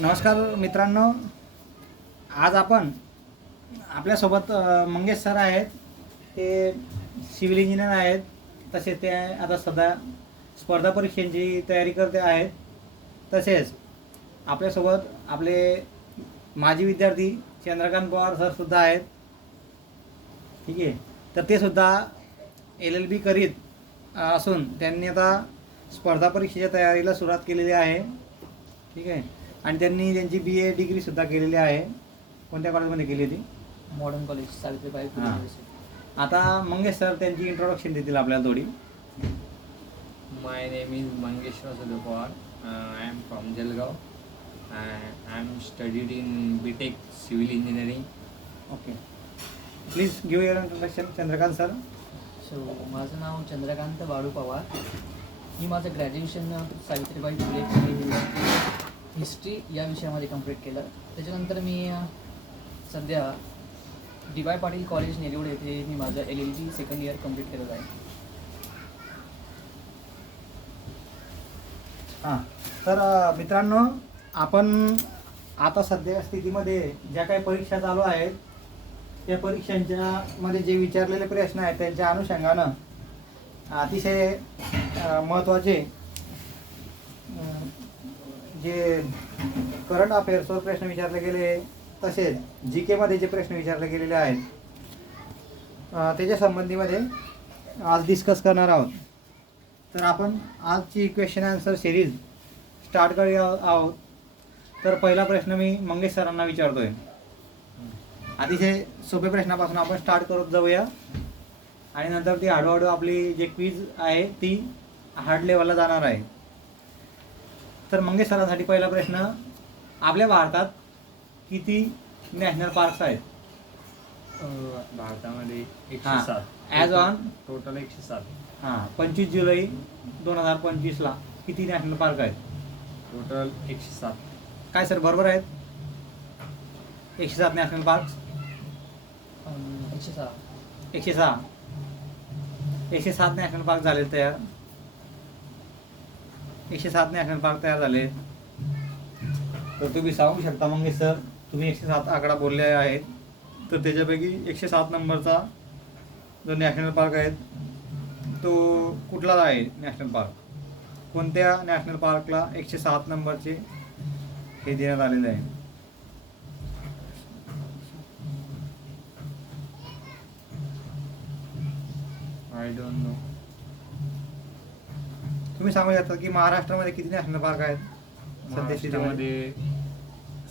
नमस्कार मित्रांनो, आज आपण आपल्यासोबत मंगेश सर आहेत. ते सिव्हिल इंजिनियर आहेत. तसेच ते आता सध्या स्पर्धा परीक्षांची तयारी करते आहेत. तसेच आपल्यासोबत आपले माजी विद्यार्थी चंद्रकांत पवार सरसुद्धा आहेत. ठीक आहे. तर ते सुद्धा LLB करीत असून त्यांनी आता स्पर्धा परीक्षेच्या तयारीला सुरुवात केलेली आहे. ठीक आहे. आणि त्यांनी त्यांची BA डिग्रीसुद्धा केलेली आहे. कोणत्या कॉलेजमध्ये केली होती? Modern college, Savitribai Phule university. आता मंगेश सर त्यांची इंट्रोडक्शन देतील आपल्याला थोडी. My name is Mangesh Vasudeva Pawar. I am from Jalgaon. I am studied in BTech Civil Engineering. Okay, please give your introduction Chandrakant sir. So माझं नाव चंद्रकांत बाळू पवार. मी माझं graduation Savitribai Phule university history या विषयामध्ये complete केलं. त्याच्यानंतर मी सध्या DY पाटील कॉलेज नेरुळ येथे मी माझं LLB सेकंड इयर कंप्लीट केलेलं आहे. हां, तर मित्रांनो, आपण आता सध्या स्थितीमध्ये ज्या काही परीक्षा चालू आहेत त्या परीक्षांच्या मध्ये जे विचारलेले प्रश्न आहेत त्यांच्या अनुषंगानं अतिशय महत्त्वाचे जे करंट अफेअर्सवर प्रश्न विचारले गेले, तसेच GK मध्ये जे प्रश्न विचारले गेलेले आहेत त्याच्या संबंधीमध्ये आज डिस्कस करणार आहोत. तर आपण आजची क्वेश्चन आन्सर सिरीज स्टार्ट करत आहोत. तर पहिला प्रश्न मी मंगेश सरांना विचारतोय. अतिशय सोपे प्रश्नापासून आपण स्टार्ट करत जाऊया आणि नंतर ती हळूहळू आपली जे क्विज आहे ती हार्ड लेवलला जाणार आहे. तर मंगेश सरांसाठी पहिला प्रश्न, आपल्या भारतात किती नॅशनल पार्क्स आहेत? भारतामध्ये हां, 107. As on total 107. 25 जुलै 2025ला किती नॅशनल पार्क आहेत? टोटल 107. काय सर, बरोबर आहेत? 107 नॅशनल पार्क्स. 106. 107 नॅशनल पार्क झाले तयार. 107 नॅशनल पार्क तयार झाले. तर तुम्ही सांगू शकता मंगेश सर, तुम्ही 107 आकडा बोलले आहेत. तर त्याच्यापैकी 107 नंबरचा जो नॅशनल पार्क आहे तो कुठला आहे? नॅशनल पार्क कोणत्या नॅशनल पार्कला 107 नंबरचे हे देण्यात आलेले आहे? I don't know. तुम्ही सांगू शकता की महाराष्ट्रामध्ये किती नॅशनल पार्क आहेत सध्या स्थितीमध्ये? महाराष्ट्रामध्ये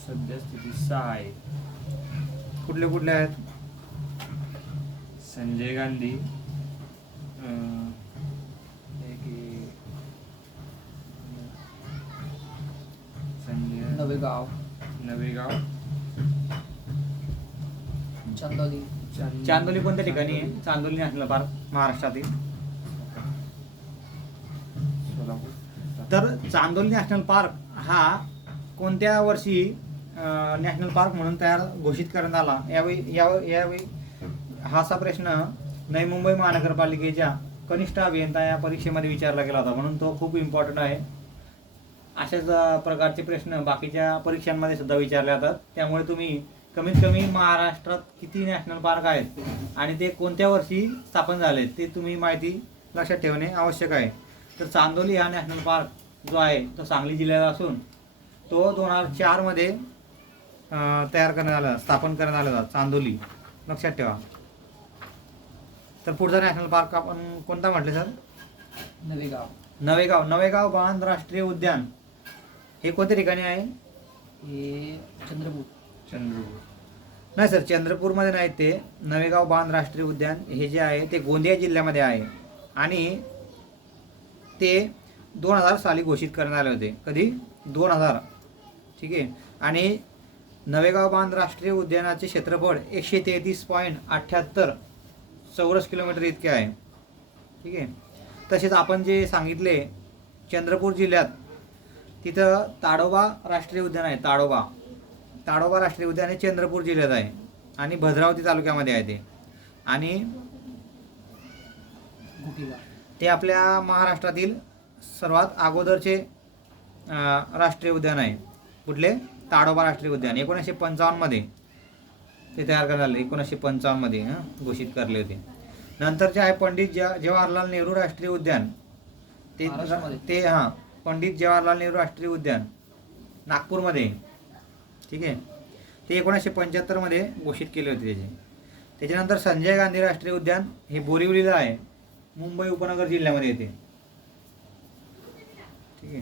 सध्या स्थिती 6 आहे. कुठले कुठले आहेत? संजय गांधी, नवेगाव, चांदोली. चांदोली कोणत्या ठिकाणी आहे? चांदोली नॅशनल पार्क महाराष्ट्रातील. सोलापूर. तर चांदोली नॅशनल पार्क हा कोणत्या वर्षी नॅशनल पार्क म्हणून घोषित करण्यात आला? यावेळी हा असा प्रश्न नवी मुंबई महानगरपालिकेच्या कनिष्ठ अभियंता या परीक्षेमध्ये विचारला गेला होता, म्हणून तो खूप इम्पॉर्टंट आहे. अशाच प्रकारचे प्रश्न बाकीच्या परीक्षांमध्ये सुद्धा विचारले जातात. त्यामुळे तुम्ही कमीत कमी महाराष्ट्रात किती नॅशनल पार्क आहेत आणि ते कोणत्या वर्षी स्थापन झाले ते तुम्ही माहिती लक्षात ठेवणे आवश्यक आहे. तर चांदोली हा नॅशनल पार्क जो आहे तो सांगली जिल्ह्यात असून तो 2004 मध्ये स्थापन करण्यात आला होता. चांदोली लक्षात ठेवा. तर पुढचा नॅशनल पार्क आपण कोणता म्हटले सर? नवेगाव. नवेगाव बांध राष्ट्रीय उद्यान हे कोणत्या ठिकाणी आहे? हे चंद्रपूर. नाही सर, चंद्रपूरमध्ये नाही. ते नवेगाव बांध राष्ट्रीय उद्यान हे जे आहे ते गोंदिया जिल्ह्यामध्ये आहे आणि ते 2000 साली घोषित करण्यात आले होते. कधी? 2000. ठीक आहे. आणि नवेगाव बांध राष्ट्रीय उद्यानाचे क्षेत्रफळ 133.78 चौरस किलोमीटर इतके आहे. ठीक आहे. तसेच आपण जे सांगितले चंद्रपूर जिल्ह्यात तिथं ताडोबा राष्ट्रीय उद्यान आहे. ताडोबा राष्ट्रीय उद्यान हे चंद्रपूर जिल्ह्यात आहे आणि भद्रावती तालुक्यामध्ये आहे ते. आणि ते आपल्या महाराष्ट्रातील सर्वात अगोदरचे राष्ट्रीय उद्यान आहे. कुठले? ताडोबा राष्ट्रीय उद्यान 1955 मध्ये ते तयार करण्यात आले, 1955 मध्ये घोषित करले होते. नंतर जे आहे पंडित जवाहरलाल नेहरू राष्ट्रीय उद्यान, महाराष्ट्रामध्ये. ते पंडित जवाहरलाल नेहरू राष्ट्रीय उद्यान नागपूरमध्ये, ठीक आहे, ते 1975 मध्ये घोषित केले होते त्याचे. त्याच्यानंतर संजय गांधी राष्ट्रीय उद्यान हे बोरिवलीला आहे, मुंबई उपनगर जिल्ह्यामध्ये येते, ठीक आहे.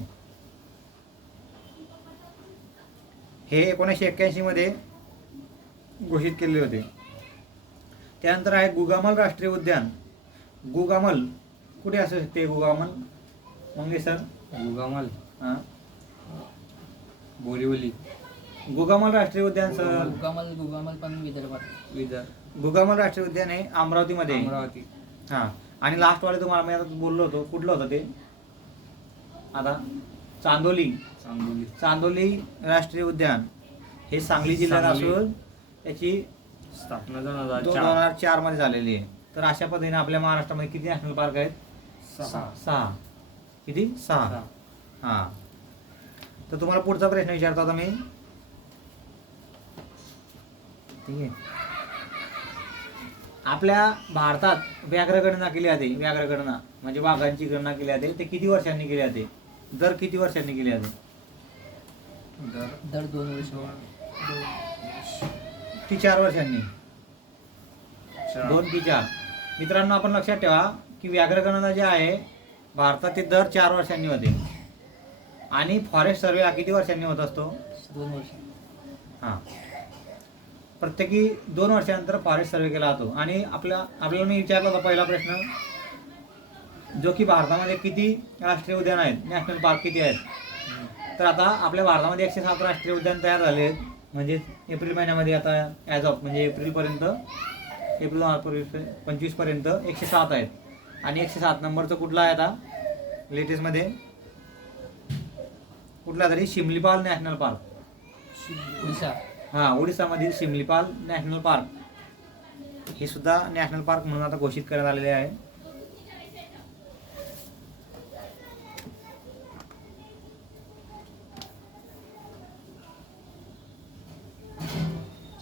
हे 1981 मध्ये घोषित केले होते. त्यानंतर आहे गुगामल राष्ट्रीय उद्यान. गुगामल कुठे असू शकते? गुगामल मंगेश सर? गुगामल हां, बोरिवली गुगामल राष्ट्रीय उद्यान सर. गुगामल पण विदर्भात. विदर्भ गुगामल राष्ट्रीय उद्यान हे अमरावतीमध्ये आहे. अमरावती. हां, आणि लास्ट वाले तुम्हाला मी आता बोललो होतो, कुठलं होतं ते आता? चांदोली. चांदोली चांदोली राष्ट्रीय उद्यान हे सांगली जिल्ह्यात सांगली. असून त्याची स्थापना 2004. 2004 मध्ये झालेली आहे. तर अशा पद्धतीने आपल्या महाराष्ट्रामध्ये किती नॅशनल पार्क आहेत? 6. किती? 6. हां. तर तुम्हाला पुढचा प्रश्न विचारतो आता मी, ठीक आहे. आपल्या भारतात व्याघ्रगणना केली जाते. व्याघ्रगणना म्हणजे वाघांची गणना केली जाते. ते किती वर्षांनी केली जाते? दर किती वर्षांनी केली जाते? दर 2 वर्ष. ती 4 वर्षांनी. 2 की 4. मित्रांनो, आपण लक्षात ठेवा की व्याघ्रगणना जे आहे भारतात ते दर 4 वर्षांनी होते, आणि फॉरेस्ट सर्वे हा किती वर्षांनी होत असतो? 2 वर्ष. हां, प्रत्येकी 2 वर्षानंतर फॉरेस्ट सर्वे केला जातो. आणि आपल्याला मी विचारला होता पहिला प्रश्न, जो की भारतामध्ये किती राष्ट्रीय उद्यान आहेत, नॅशनल पार्क किती आहेत? तर आता आपल्या भारतामध्ये 107 राष्ट्रीय उद्यान तयार झाले आहेत. म्हणजे एप्रिल महिन्यामध्ये आता ॲज ऑफ म्हणजे एप्रिल 2025 पर्यंत 107 आहेत. आणि 107 नंबरचं कुठला आहे आता लेटेस्टमध्ये? कुठला तरी शिमलीपाल नॅशनल पार्क. उडीसा. हां, ओडिसामधील शिमलीपाल नॅशनल पार्क हे सुद्धा नॅशनल पार्क म्हणून आता घोषित करण्यात आलेले आहे.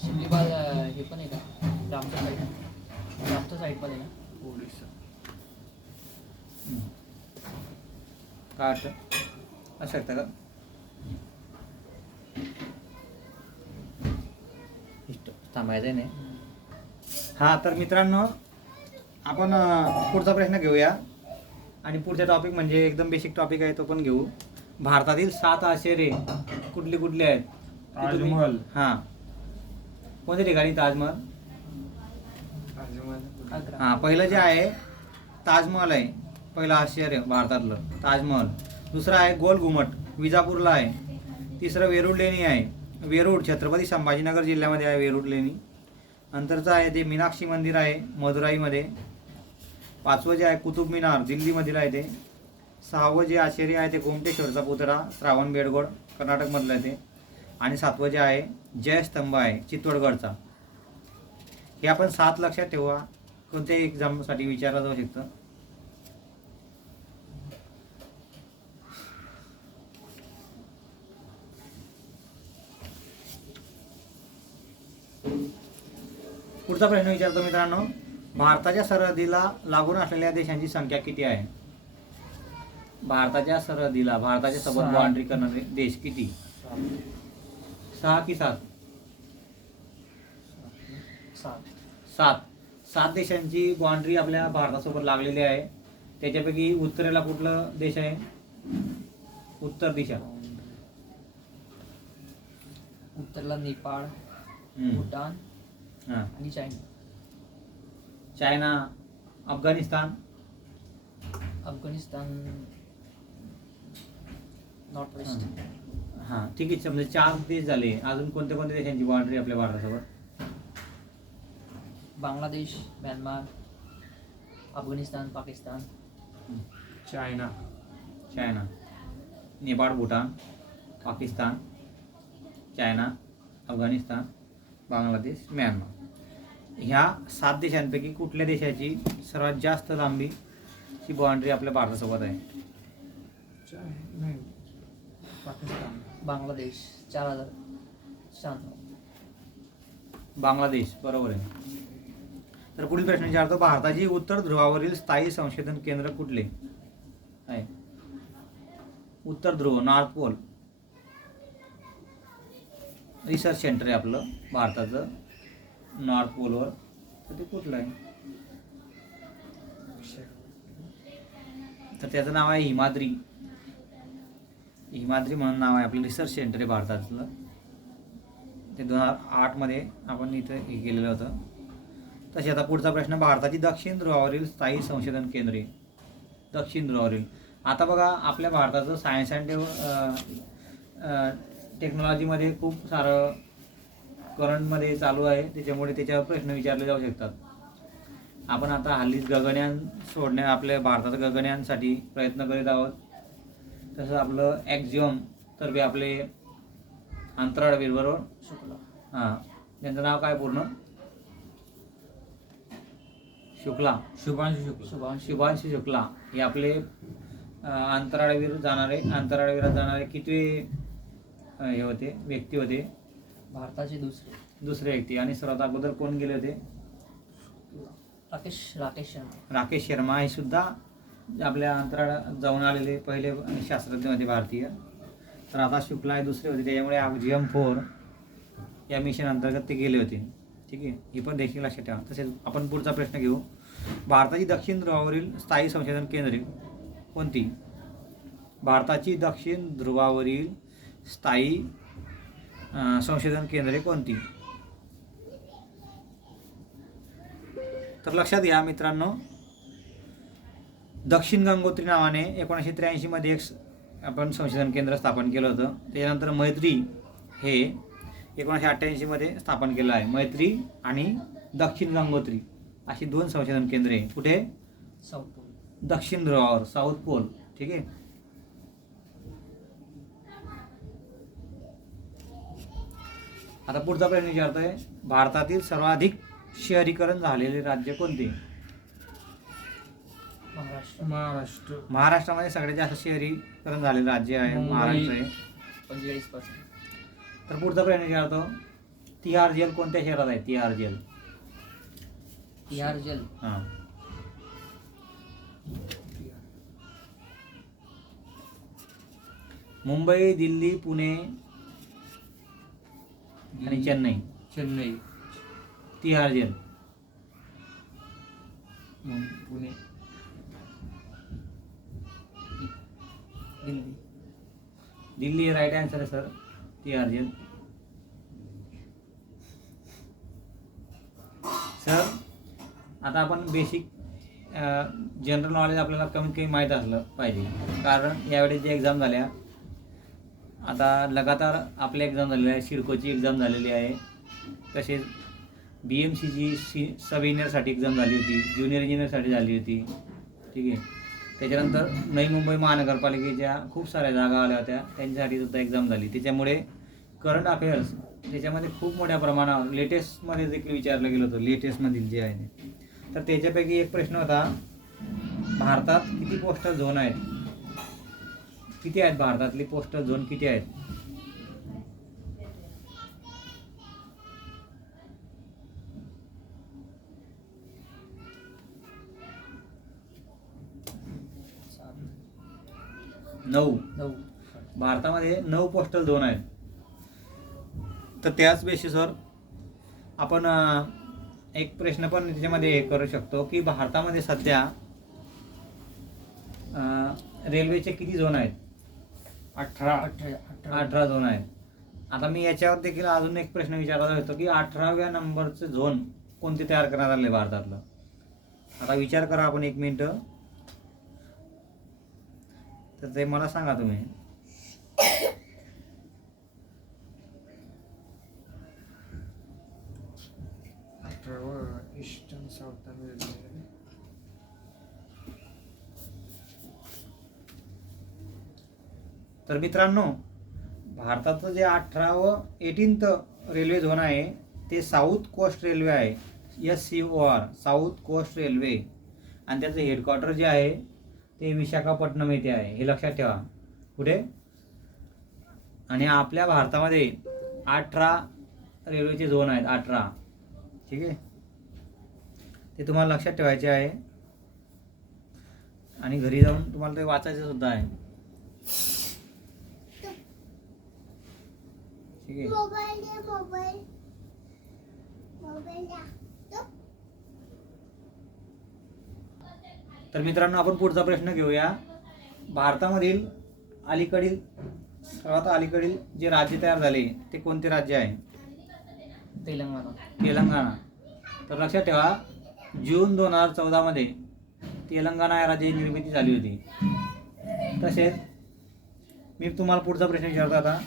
शिमलीपाल हे पण आहे का? रामचं साईड पण आहे ना? ओडिसा. काय वाटतं? असं शकतं का? थांबायचं नाही. हां, तर मित्रांनो, आपण पुढचा प्रश्न घेऊया. आणि पुढचा टॉपिक म्हणजे एकदम बेसिक टॉपिक आहे, तो पण घेऊ. भारतातील 7 आश्चर्ये कुठली कुठली आहेत? ताजमहल. हां, कोणत्या ठिकाणी ताजमहल? आग्रा. हां, पहिलं जे आहे ताजमहल आहे, पहिलं आश्चर्य भारतातलं ताजमहल. दुसरं आहे गोल घुमट, विजापूरला आहे. तिसरं वेरूळ लेणी आहे, वेरूळ छत्रपती संभाजीनगर जिल्ह्यामध्ये आहे वेरूळ लेणी. नंतरचं आहे ते मीनाक्षी मंदिर आहे मदुराईमध्ये. 5वं जे आहे कुतुब मिनार दिल्लीमधील आहे ते. 6वं जे आश्चर्य आहे ते गोमटेश्वरचा पुतळा श्रावणबेळगोळ कर्नाटकमधला आहे ते. आणि 7वं जे आहे जयस्तंभ आहे चित्तोडगडचा. हे आपण 7 लक्षात ठेवा, कोणत्याही एक्झामसाठी विचारलं जाऊ शकतं. पुढचा प्रश्न विचारतो मित्रांनो, भारताच्या सरहद्दीला लागून असलेल्या देशांची संख्या किती आहे? भारताच्या सरहद्दीला, भारताच्या सोबत 6. बाउंड्री करणारे देश किती? 6 की 7? 7. 7 देशांची बाउंड्री आपल्या भारतासोबत लागलेली आहे. त्याच्यापैकी उत्तरेला कुठलं देश आहे? उत्तर दिशा. उत्तरला नेपाळ, भूटान हां, आणि China. China, Afghanistan, Afghanistan, north west. हां, ठीक आहे. म्हणजे 4 देश झाले. अजून कोणत्या कोणत्या देशांची बाउंड्री आपल्या भारतासोबत? Bangladesh, Myanmar, Afghanistan, Pakistan, China. China, Nepal, Bhutan, Pakistan, China, Afghanistan, Bangladesh, Myanmar. ह्या 7 देशांपैकी कुठल्या देशाची सर्वात जास्त लांबीची बाउंड्री आपल्या भारतासोबत आहे? नाही, पाकिस्तान. बांगलादेश 4000 शांत. बांगलादेश, बरोबर आहे. तर पुढील प्रश्न विचारतो, भारताची उत्तर ध्रुवावरील स्थायी संशोधन केंद्र कुठले आहे? उत्तर ध्रुव, नॉर्थ पोल रिसर्च सेंटर आहे आपलं भारताचं नॉर्थ पोलवर. तर ते कुठलं आहे? तर त्याचं नाव आहे हिमाद्री. हिमाद्री म्हणून नाव आहे आपलं, रिसर्च सेंटर आहे भारतातलं. ते 2008 मध्ये आपण इथं हे केलेलं होतं. तसे आता पुढचा प्रश्न, भारताची दक्षिण ध्रुवावरील स्थायी संशोधन केंद्रे. दक्षिण ध्रुवावरील, आता बघा आपल्या भारताचं सायन्स अँड टेक्नॉलॉजीमध्ये खूप सारं करंटमध्ये चालू आहे, त्याच्यामुळे त्याच्यावर प्रश्न विचारले जाऊ शकतात. आपण आता हल्लीच गगनयान सोडण्या आपल्या भारतात गगनयानसाठी प्रयत्न करीत आहोत. तसं आपलं ॲक्झिओम तर्फे आपले अंतराळवीर, बरोबर? शुक्ला. हां, त्यांचं नाव काय पूर्ण? शुक्ला, शुभांशु शुक्ल. शुभांशु शुक्ला हे आपले अंतराळवीरात जाणारे कितवे हे होते, व्यक्ती होते? भारताचे दुसरे व्यक्ती. आणि सर्वात अगोदर कोण गेले होते? राकेश शर्मा. राकेश शर्मा हे सुद्धा आपल्या अंतराळात जाऊन आलेले पहिले शास्त्रज्ञ होते भारतीय. तर आता शुक्ला हे दुसरे होते, त्याच्यामुळे ॲक्झिओम-4 या मिशन अंतर्गत ते गेले होते. ठीक आहे, ही पण देखील लक्षात ठेवा. तसेच आपण पुढचा प्रश्न घेऊ, भारताची दक्षिण ध्रुवावरील स्थायी संशोधन केंद्रे कोणती? भारताची दक्षिण ध्रुवावरील स्थायी संशोधन केंद्रे कोणती? तर लक्षात घ्या मित्रांनो, दक्षिण गंगोत्री नावाने 1983 मध्ये एक आपण संशोधन केंद्र स्थापन केलं होतं. त्याच्यानंतर मैत्री हे 1988 मध्ये स्थापन केलं आहे. मैत्री आणि दक्षिण गंगोत्री अशी 2 संशोधन केंद्रे. कुठे? South pole. दक्षिण ध्रुवावर, साऊथ पोल. ठीक आहे. आता पुढचा प्रश्न विचारतोय, भारतातील सर्वाधिक शहरीकरण झालेले राज्य कोणते? महाराष्ट्र. महाराष्ट्रामध्ये सगळ्यात जास्त शहरीकरण झालेलं राज्य आहे महाराष्ट्र आहे. 45%. तर पुढचा प्रश्न विचारतो, तिहार जेल कोणत्या शहरात आहे? तिहार जेल. तिहार जेल हां, मुंबई, दिल्ली, पुणे आणि चेन्नई. तिहार जेल. पुणे. दिल्ली. दिल्ली हे राईट आन्सर आहे सर. तिहार जेल. सर आता आपण बेसिक जनरल नॉलेज आपल्याला कमीत कमी माहीत असलं पाहिजे, कारण यावेळेस ज्या एक्झाम झाल्या, आता लगातार आपल्या एक्झाम झालेल्या आहे. सिडकोची एक्झाम झालेली आहे, तसेच BMCची सब इंजिनियरसाठी एक्झाम झाली होती, ज्युनियर इंजिनियरसाठी झाली होती. ठीक आहे. त्याच्यानंतर नवी मुंबई महानगरपालिकेच्या खूप साऱ्या जागा आल्या होत्या, त्यांच्यासाठी सुद्धा एक्झाम झाली. त्याच्यामुळे करंट अफेअर्स त्याच्यामध्ये खूप मोठ्या प्रमाणावर लेटेस्टमध्ये देखील विचारलं गेलं होतं, लेटेस्टमधील जे आहे ते. तर त्याच्यापैकी एक प्रश्न होता, भारतात किती पोस्टल झोन आहेत? किती आहेत भारतातली पोस्टल झोन किती आहेत? नऊ. भारतामध्ये 9 पोस्टल झोन आहेत. तर त्याच बेसिसवर आपण एक प्रश्न पण त्याच्यामध्ये हे करू शकतो की भारतामध्ये सध्या रेल्वेचे किती झोन आहेत? 18 झोन आहेत. आता मी याच्यावर देखील अजून एक प्रश्न विचारला होतो की 18व्या नंबरचे झोन कोणते तयार करण्यात आले भारतातलं? आता विचार करा आपण 1 मिनिट. तर ते मला सांगा तुम्ही. Eastern southern. तर मित्रांनो, भारताचं जे 18th रेल्वे झोन आहे ते साऊथ कोस्ट रेल्वे आहे. SCOR, south coast railway. आणि त्याचं हेडक्वार्टर जे आहे ते विशाखापट्टणम येथे आहे, हे लक्षात ठेवा. कुठे? आणि आपल्या भारतामध्ये 18 रेल्वेचे झोन आहेत, 18. ठीक आहे, ते तुम्हाला लक्षात ठेवायचे आहे आणि घरी जाऊन तुम्हाला ते वाचायचं सुद्धा आहे. ठीक आहे. तर मित्रांनो, आपण पुढचा प्रश्न घेऊया. भारतामधील सर्वात अलीकडील जे राज्य तयार झाले ते कोणते राज्य आहे? तेलंगणा. तर लक्षात ठेवा, जून 2014 मध्ये तेलंगणा या राज्याची निर्मिती झाली होती. तसेच मी तुम्हाला पुढचा प्रश्न विचारतो आता.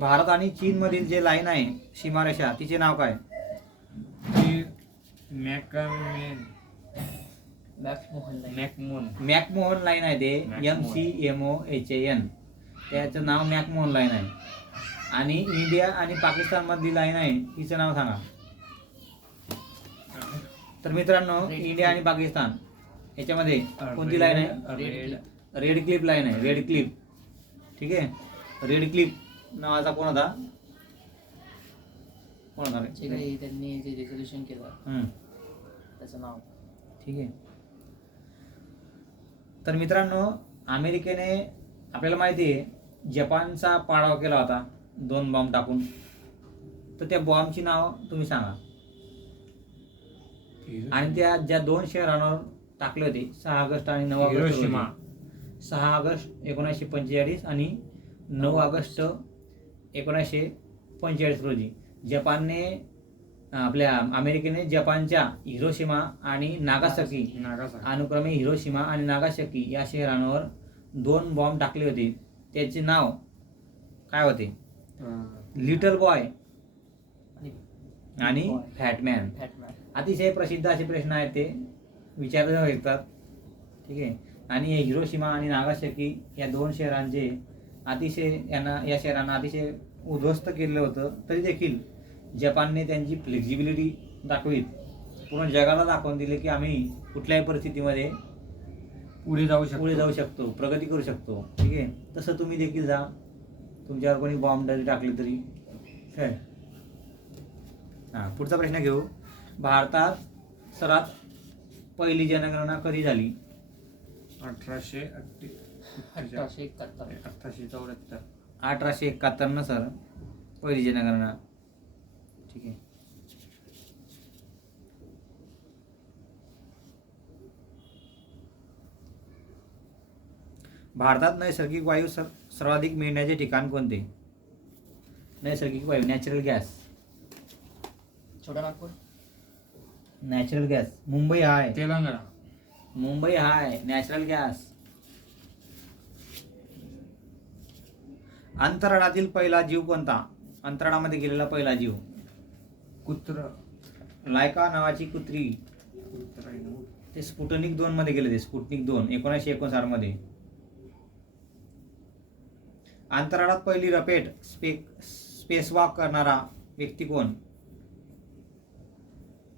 भारत आणि चीनमधील जे लाईन आहे, सीमारेषा, तिचे नाव काय? मॅकमोहन लाईन आहे ते, MCMOHAN. त्याचं नाव मॅकमोहन लाईन आहे. आणि इंडिया आणि पाकिस्तान मधली लाईन आहे, तिचं नाव सांगा. तर मित्रांनो, इंडिया आणि पाकिस्तान याच्यामध्ये कोणती लाईन आहे? रेड क्लिफ लाईन आहे, रेड क्लिफ. ठीक आहे, रेड क्लिफ नावाचा कोण होता? त्यांनी जे रेझोल्युशन केलं त्याचं नाव. ठीक आहे. तर मित्रांनो, अमेरिकेने आपल्याला माहिती आहे जपानचा पाडाव केला होता 2 बॉम्ब टाकून. तर त्या बॉम्बची नाव तुम्ही सांगा. आणि त्या ज्या 2 शहरांवर टाकले होते, 6 ऑगस्ट आणि 9 ऑगस्ट रोजी. 6 ऑगस्ट 1945 आणि 9 ऑगस्ट 1945 रोजी अमेरिकेने जपानच्या हिरोशिमा आणि नागासाकी अनुक्रमे हिरोशिमा आणि नागासाकी या शहरांवर 2 बॉम्ब टाकले होते. त्याचे नाव काय होते? लिटल बॉय आणि फॅटमॅन. अतिशय प्रसिद्ध असे प्रश्न आहेत, ते विचारले जाऊ शकतात. ठीक आहे. आणि हे हिरोशिमा आणि नागासाकी या 2 शहरांचे या शहरांना अतिशय उद्ध्वस्त केलं होतं. तरी देखील जपानने त्यांची फ्लेक्झिबिलिटी दाखवीत पूर्ण जगाला दाखवून दिले की आम्ही कुठल्याही परिस्थितीमध्ये पुढे जाऊ शकतो, प्रगती करू शकतो. ठीक आहे. तसं तुम्ही देखील जा, तुमच्यावर कोणी बॉम्ब जरी टाकले तरी. पुढचा प्रश्न घेऊ. भारतात सर्वात पहिली जनगणना कधी झाली? 1871 ना सर, पहिली जनगणना. ठीक आहे. भारतात नैसर्गिक वायू सर्वाधिक मिळण्याचे ठिकाण कोणते? नैसर्गिक वायू, नॅचरल गॅस. छोटा नागपूर. नॅचरल गॅस मुंबई आहे. तेलंगणा. मुंबई आहे नॅचरल गॅस. अंतराळातील पहिला जीव कोणता? अंतराळामध्ये गेलेला पहिला जीव? कुत्र. लायका नावाची कुत्री. ते स्पुटनिक 2 मध्ये गेले, ते स्पुटनिक 2 1959 मध्ये. अंतराळात पहिली रपेट स्पेस वॉक करणारा व्यक्ती कोण?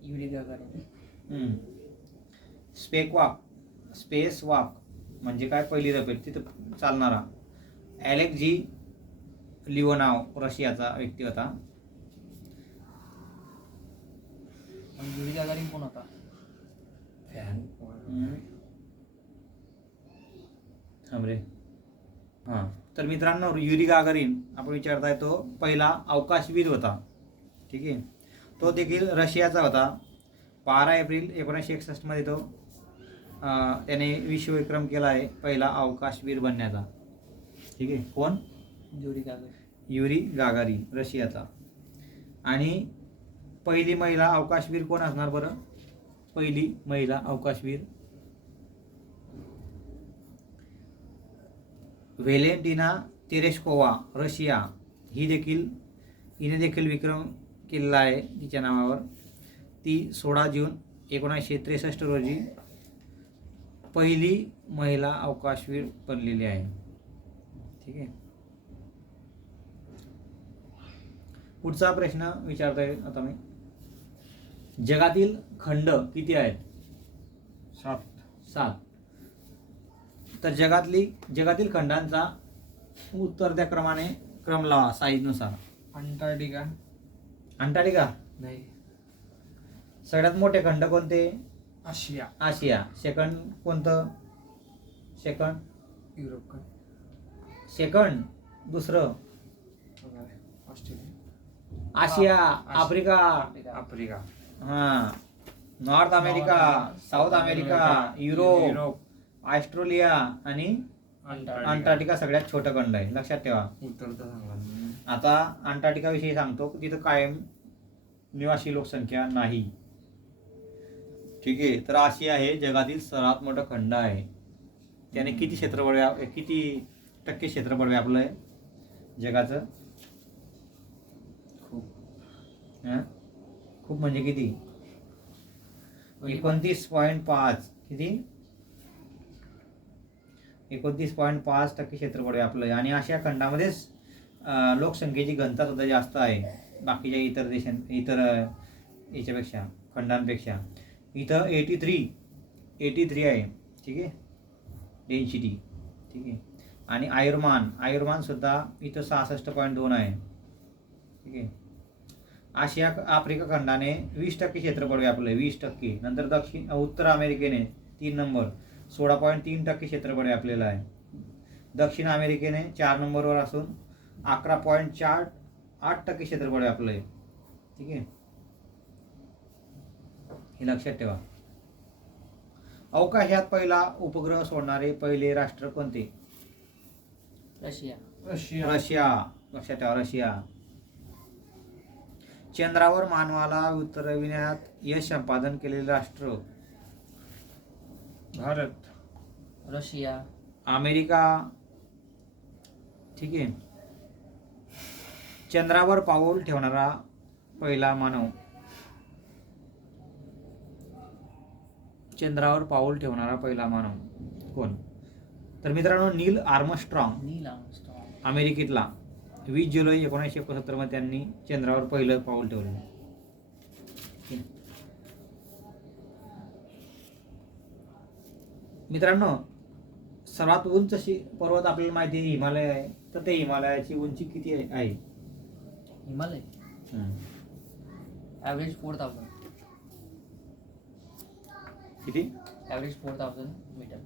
Yuri Gagarin. स्पेस वॉक म्हणजे काय? पहिली रपेट तिथं चालणारा. अलेक्झी लिओनाव रशियाचा व्यक्ती होता. युरी गागारिन कोण होता? तर मित्रांनो, युरी गागारिन आपण विचारताय तो पहिला अवकाशवीर होता. ठीक आहे. तो देखील रशियाचा होता. 12 एप्रिल 1961 मध्ये तो त्याने विश्वविक्रम केला आहे पहिला अवकाशवीर बनण्याचा. ठीक आहे. कोण? युरी गागारिन रशियाचा. आणि पहिली महिला अवकाशवीर कोण असणार बरं? पहिली महिला अवकाशवीर व्हॅलेंटिना तेरेशकोवा रशिया. हिने देखील विक्रम केलेला आहे तिच्या नावावर. ती 16 जून 1963 रोजी पहिली महिला अवकाशवीर बनलेली आहे. ठीक आहे. पुढचा प्रश्न विचारतोय आता मी. जगातील खंड किती आहेत? 7. तर जगातील खंडांचा उत्तर त्या क्रमाने क्रम लावा साईजनुसार. अंटार्क्टिका. अंटार्क्टिका. नाही. सगळ्यात मोठे खंड कोणते? आशिया. आशिया. सेकंड कोणतं? सेकंड युरोप का? सेकंड दुसरं ऑस्ट्रेलिया. आशिया. आशिया. आफ्रिका. आफ्रिका. हा. North America, south America, Europe, Australia आणि अंटार्क्टिका सगळ्यात छोटं खंड आहे, लक्षात ठेवा. उत्तर तर सांगला. आता अंटार्क्टिका विषयी सांगतो. तिथं कायम निवासी लोकसंख्या नाही. ठीक आहे. तर आशिया हे जगातील सर्वात मोठं खंड आहे. त्याने किती किती टक्के क्षेत्रफळ व्यापलं आहे जगाचं? खूप म्हणजे किती? 29.5. किती? 29.5% क्षेत्रफळ व्यापलं आहे. आणि अशा खंडामध्येच लोकसंख्येची घनता सुद्धा जास्त आहे बाकीच्या इतर याच्यापेक्षा, खंडांपेक्षा. इथं 83 आहे. ठीक आहे, डेन्सिटी. ठीक आहे. आणि आयुर्मान सुद्धा इथं 66.2 आहे. ठीक आहे. आशिया आफ्रिका खंडाने 20% क्षेत्रफळ व्यापलं आहे, 20%. नंतर उत्तर अमेरिकेने 3 नंबर 16.3% क्षेत्रफळ व्यापलेलं आहे. दक्षिण अमेरिकेने 4 नंबरवर असून 11.48% क्षेत्रफळ व्यापलं आहे. ठीक आहे, हे लक्षात ठेवा. अवकाशात पहिला उपग्रह सोडणारे पहिले राष्ट्र कोणते? रशिया. लक्षात ठेवा, रशिया. चंद्रावर मानवाला उतरविण्यात यश संपादन केलेले राष्ट्र? भारत. रशिया. अमेरिका. ठीक आहे. चंद्रावर पाऊल ठेवणारा पहिला मानव? चंद्रावर पाऊल ठेवणारा पहिला मानव कोण? तर मित्रांनो, नील आर्मस्ट्रॉंग अमेरिकेतला 20 जुलै 1971 मध्ये त्यांनी चंद्रावर पहिलं पाऊल ठेवलं. मित्रांनो, सर्वात उंच पर्वत आपल्याला माहिती आहे हिमालय आहे. तर ते हिमालयाची उंची किती आहे? हिमालय ॲव्हरेज 4000. किती? Average 4000 metre.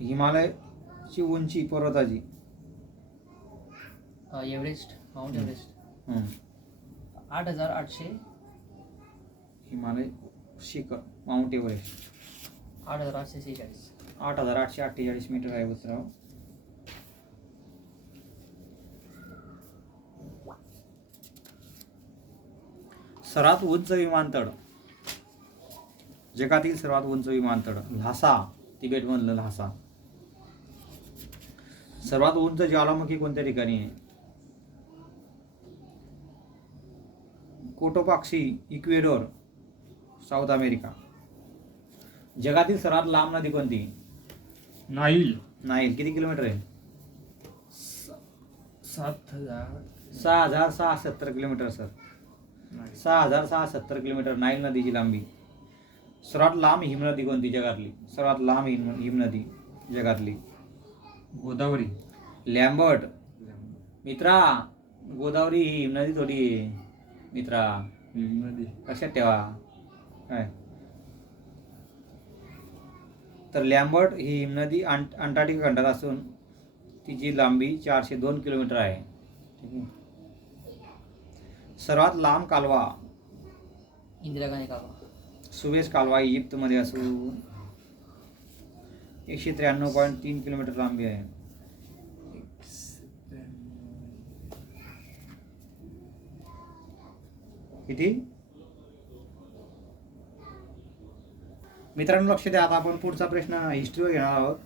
हिमालयाची उंची पर्वताची एव्हरेस्ट, माउंट एव्हरेस्ट 8800. हिमालय शिखर माउंट एव्हरेस्ट 8846. 8848 मीटर आहे मित्रांनो. सर्वात उंच विमानतळ, जगातील सर्वात उंच विमानतळ ल्हासा, तिबेटमधलं ल्हासा. सर्वात उंच ज्वालामुखी कोणत्या ठिकाणी आहे? कोटोपाक्सी, इक्वेडोर, साऊथ अमेरिका. जगातील सर्वात लांब नदी कोणती? नाईल. किती किलोमीटर आहे? 7670 किलोमीटर सर. 6670 किलोमीटर नाईल नदीची लांबी. सर्वात लांब हिमनदी कोणती जगातली? सर्वात लांब हिमनदी जगातली? गोदावरी. लॅम्बर्ट. मित्रा, गोदावरी ही हिमनदी थोडी आहे मित्रा, नदी. लक्षात ठेवा. काय तर लॅम्बर्ट ही हिमनदी अंटार्क्टिका खंडात असून तिची लांबी 402 किलोमीटर आहे. ठीक आहे. सर्वात लांब कालवा? इंदिरा गांधी कालवा. सुवेझ कालवा इजिप्तमध्ये असून 193.3 किलोमीटर लांबी आहे. किती? मित्रांनो लक्ष द्या. आता आपण पुढचा प्रश्न हिस्ट्रीवर घेणार आहोत.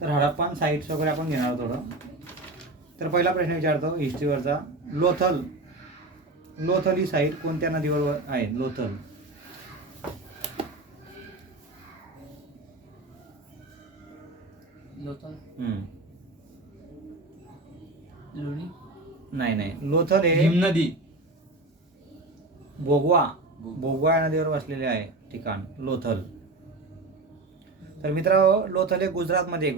तर हडप्पन साईट्स वगैरे आपण घेणार आहोत थोडं. तर पहिला प्रश्न विचारतो हिस्ट्रीवरचा. लोथल ही साईट कोणत्या नदीवर आहे? लोथल. लुणी. नाही. लोथल हे हिमनदी. भोगवा या नदीवर वसलेले आहे ठिकाण लोथल. तर मित्रांनो, लोथल हे गुजरातमध्ये आहे.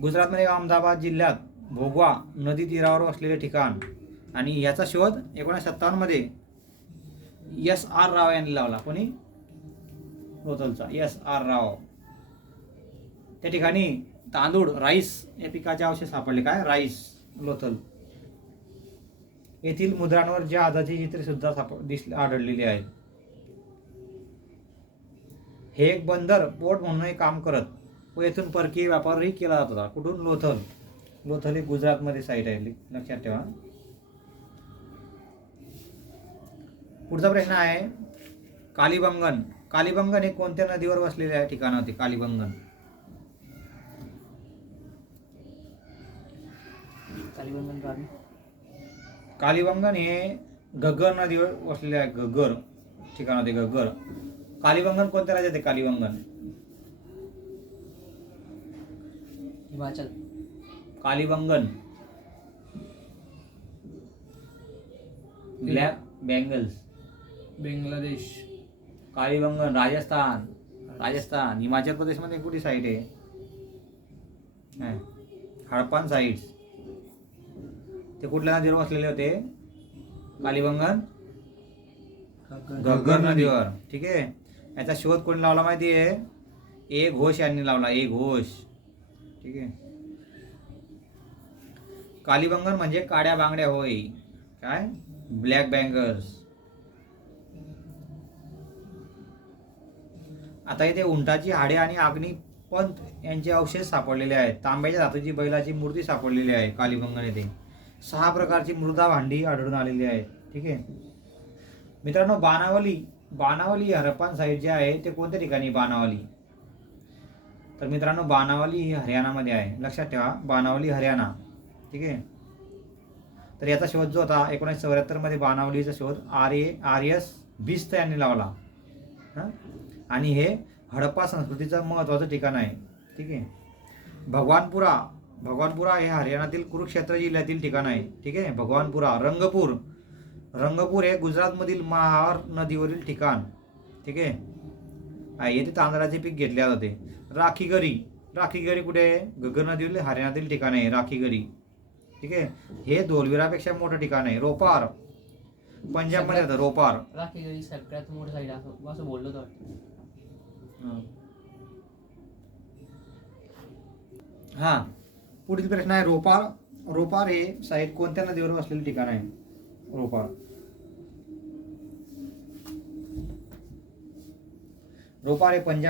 गुजरातमध्ये अहमदाबाद जिल्ह्यात भोगवा नदी तीरावर असलेले ठिकाण. आणि याचा शोध 1957 मध्ये S.R. राव यांनी लावला. कोणी? लोथलचा S.R. राव. त्या ठिकाणी तांदूळ, राईस या पिकाचे अवशेष सापडले. काय? राईस, लोथल. येथील मुद्रांवर जहाजाची चित्रे सुद्धा आढळलेली आहेत. हे एक बंदर पोर्ट म्हणूनही काम करत व येथून परकीय व्यापारही केला जात होता. कुठून? लोथल. लोथल ही गुजरातमध्ये साईट आहे, लक्षात ठेवा. पुढचा प्रश्न आहे कालीबंगन. कालीबंगन हे कोणत्या नदीवर वसलेले ठिकाण होते? कालीबंगन. कालीबंगन गावी. कालीबंगन हे घग्गर नदीवर वसलेले आहे. घग्गर ठिकाण होते. घग्गर. कालीबंगन कोणत्या राज्यात आहे? कालीबंगन. हिमाचल. कालीबंगन. Black bangles. बांगलादेश. कालीबंगन राजस्थान. राजस्थान. हिमाचल प्रदेशमध्ये कुठे साईट आहे? हडप्पन साईट्स. ते कुठल्या नदीवर वसलेले होते? कालीबंगन घग्गर नदीवर. ठीक आहे. याचा शोध कोणी लावला माहिती आहे? ए घोष यांनी लावला. ए घोष. ठीक आहे. कालीबंगन म्हणजे काड्या बांगड्या होय. काय? Black bangles. आता इथे उंटाची हाडे आणि अग्निपंथ यांचे अवशेष सापडलेले आहेत. तांब्याच्या धातूची बैलाची मूर्ती सापडलेली आहे कालीबंगन येथे. 6 प्रकारची मृदा भांडी आढळून आलेली आहेत. ठीक आहे मित्रांनो. बाणावली हरप्पन साईट जे आहे ते कोणत्या ठिकाणी? बाणावली. तर मित्रांनो बाणावली ही हरियाणामध्ये आहे, लक्षात ठेवा. बाणावली हरियाणा. ठीक आहे. तर याचा शोध जो होता 1974 मध्ये बाणावलीचा शोध R.S. बिस्त यांनी लावला. आणि हे हडप्पा संस्कृतीचं महत्त्वाचं ठिकाण आहे. ठीक आहे. भगवानपुरा हे हरियाणातील कुरुक्षेत्र जिल्ह्यातील ठिकाण आहे. ठीक आहे. भगवानपुरा. रंगपूर हे गुजरातमधील महार नदीवरील ठिकाण. ठीक आहे. येथे तांदळाचे पीक घेतले जाते. राखीगरी कुठे आहे? घग्गर नदीवरील हरियाणातील ठिकाण आहे राखीगरी. ठीक आहे. हे धोलविरापेक्षा मोठं ठिकाण आहे. रोपार पंजाबमध्ये येतं. रोपार. राखीगरी सगळ्यात मोठं साईड असं बोललो तर. हा. पुढील प्रश्न आहे रोपार हे साईट कोणत्या नदीवर वसलेले ठिकाण आहे? रोपार हे पंजाब